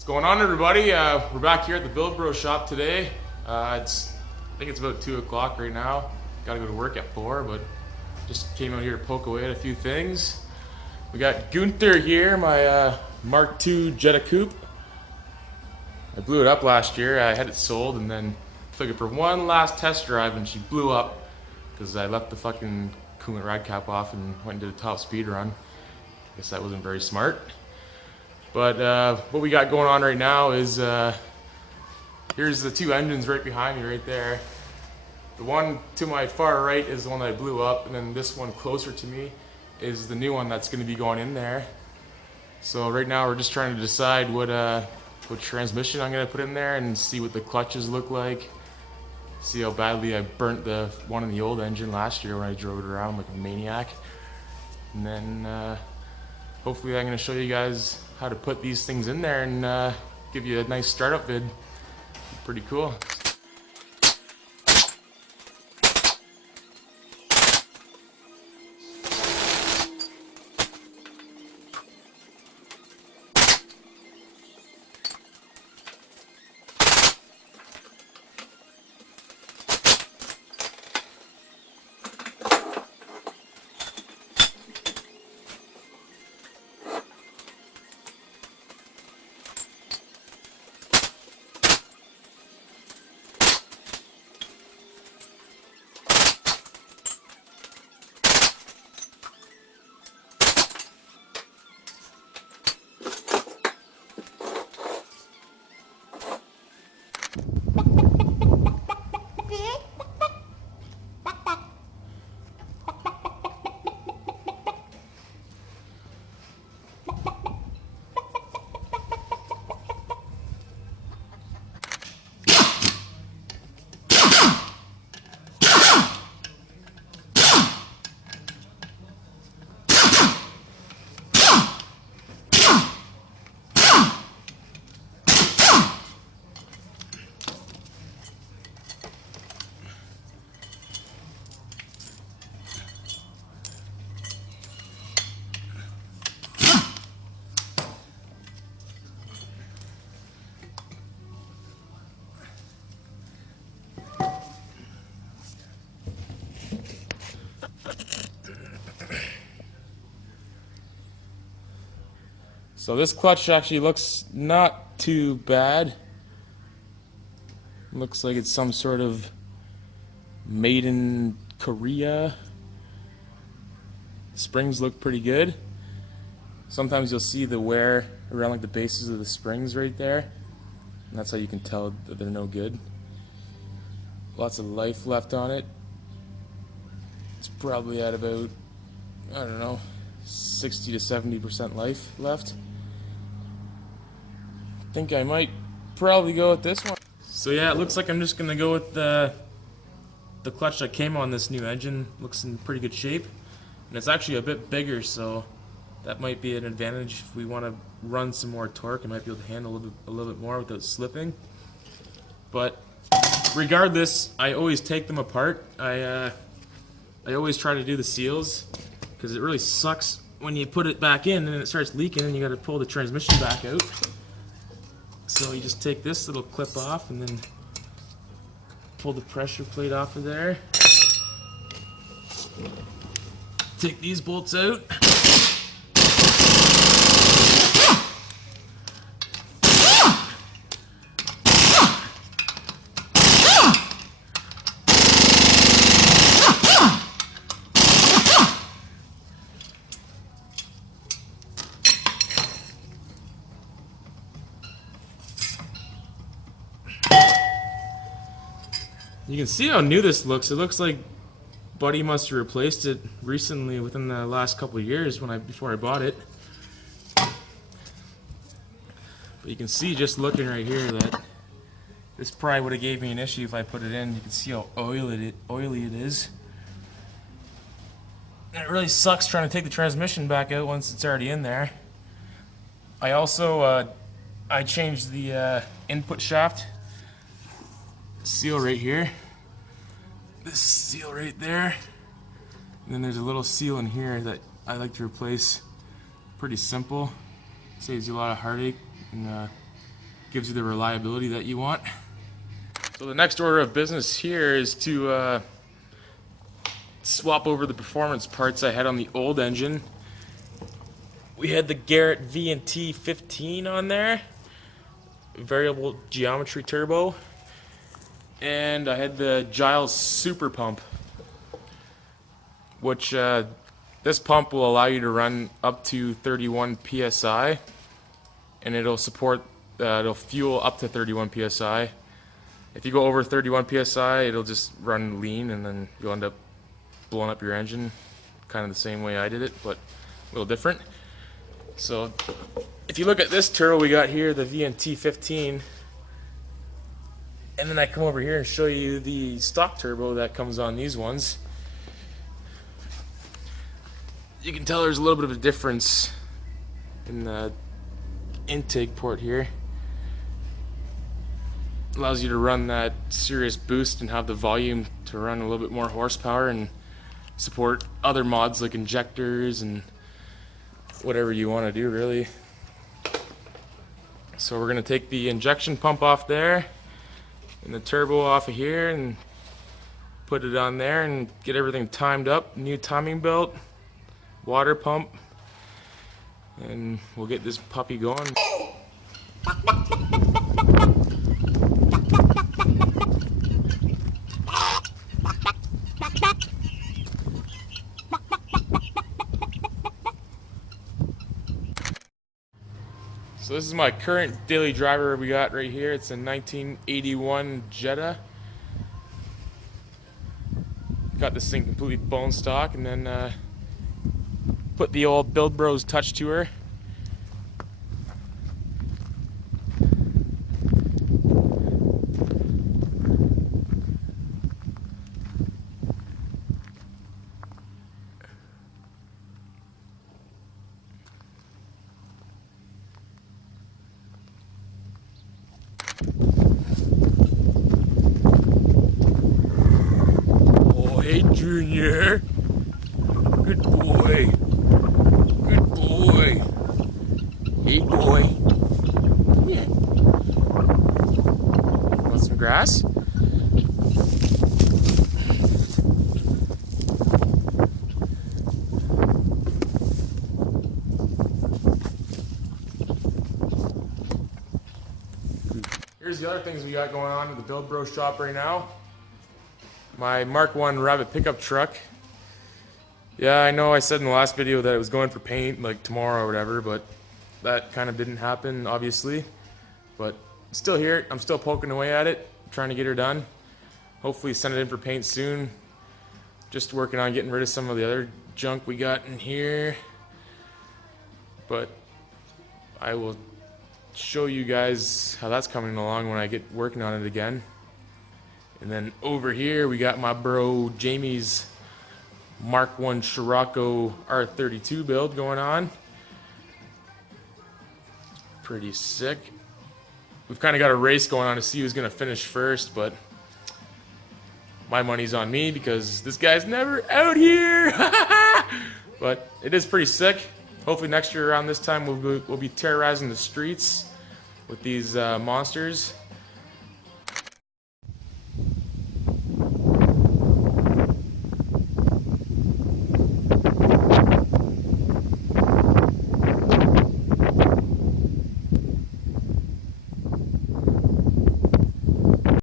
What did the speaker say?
What's going on, everybody? We're back here at the Build Bro shop today. I think it's about 2 o'clock right now. Gotta go to work at 4, but just came out here to poke away at a few things. We got Günther here, my Mk2 Jetta coupe. I blew it up last year. I had it sold and then took it for one last test drive, and she blew up because I left the fucking coolant rad cap off and went and did a top speed run. I guess that wasn't very smart. But what we got going on right now is here's the two engines right behind me right there. The one to my far right is the one that I blew up, and then this one closer to me is the new one that's going to be going in there. So right now we're just trying to decide what transmission I'm going to put in there and see what the clutches look like. See how badly I burnt the one in the old engine last year when I drove it around like a maniac. And then hopefully I'm going to show you guys how to put these things in there and give you a nice startup vid. Pretty cool. So this clutch actually looks not too bad. Looks like it's some sort of made in Korea. Springs look pretty good. Sometimes you'll see the wear around like the bases of the springs right there. And that's how you can tell that they're no good. Lots of life left on it. It's probably at about, I don't know, 60 to 70% life left. I think I might probably go with this one. So yeah, it looks like I'm just gonna go with the clutch that came on this new engine. Looks in pretty good shape, and it's actually a bit bigger, so that might be an advantage if we want to run some more torque. I might be able to handle a little bit more without slipping. But regardless, I always take them apart. I always try to do the seals because it really sucks when you put it back in and it starts leaking and you got to pull the transmission back out. So you just take this little clip off and then pull the pressure plate off of there. Take these bolts out. You can see how new this looks. It looks like Buddy must have replaced it recently within the last couple of years before I bought it. But you can see just looking right here that this probably would have gave me an issue if I put it in. You can see how oily it is. And it really sucks trying to take the transmission back out once it's already in there. I also I changed the input shaft seal right here. This seal right there. And then there's a little seal in here that I like to replace. Pretty simple. Saves you a lot of heartache and gives you the reliability that you want. So the next order of business here is to swap over the performance parts I had on the old engine. We had the Garrett V&T 15 on there, variable geometry turbo, and I had the Giles Super Pump, which this pump will allow you to run up to 31 psi, and it'll support, it'll fuel up to 31 psi. If you go over 31 psi, it'll just run lean, and then you'll end up blowing up your engine, kind of the same way I did it, but a little different. So if you look at this turbo we got here, the V&T 15, and then I come over here and show you the stock turbo that comes on these ones, you can tell there's a little bit of a difference in the intake port here. Allows you to run that serious boost and have the volume to run a little bit more horsepower and support other mods like injectors and whatever you want to do, really. So we're going to take the injection pump off there and the turbo off of here and put it on there and get everything timed up. New timing belt, water pump, and we'll get this puppy going. So this is my current daily driver we got right here. It's a 1981 Jetta. Got this thing completely bone stock, and then put the old Build Bros touch to her. Hey, Junior. Good boy. Good boy. Hey, boy. Come here. Want some grass? Here's the other things we got going on at the Build Bro shop right now. My Mark 1 Rabbit pickup truck. Yeah, I know I said in the last video that it was going for paint like tomorrow or whatever, but that kind of didn't happen, obviously. But still here, I'm still poking away at it, trying to get her done. Hopefully send it in for paint soon. Just working on getting rid of some of the other junk we got in here. But I will show you guys how that's coming along when I get working on it again. And then over here we got my bro Jamie's Mark 1 Scirocco R32 build going on. Pretty sick. We've kind of got a race going on to see who's going to finish first, but my money's on me because this guy's never out here. But it is pretty sick. Hopefully next year around this time we'll be terrorizing the streets with these monsters.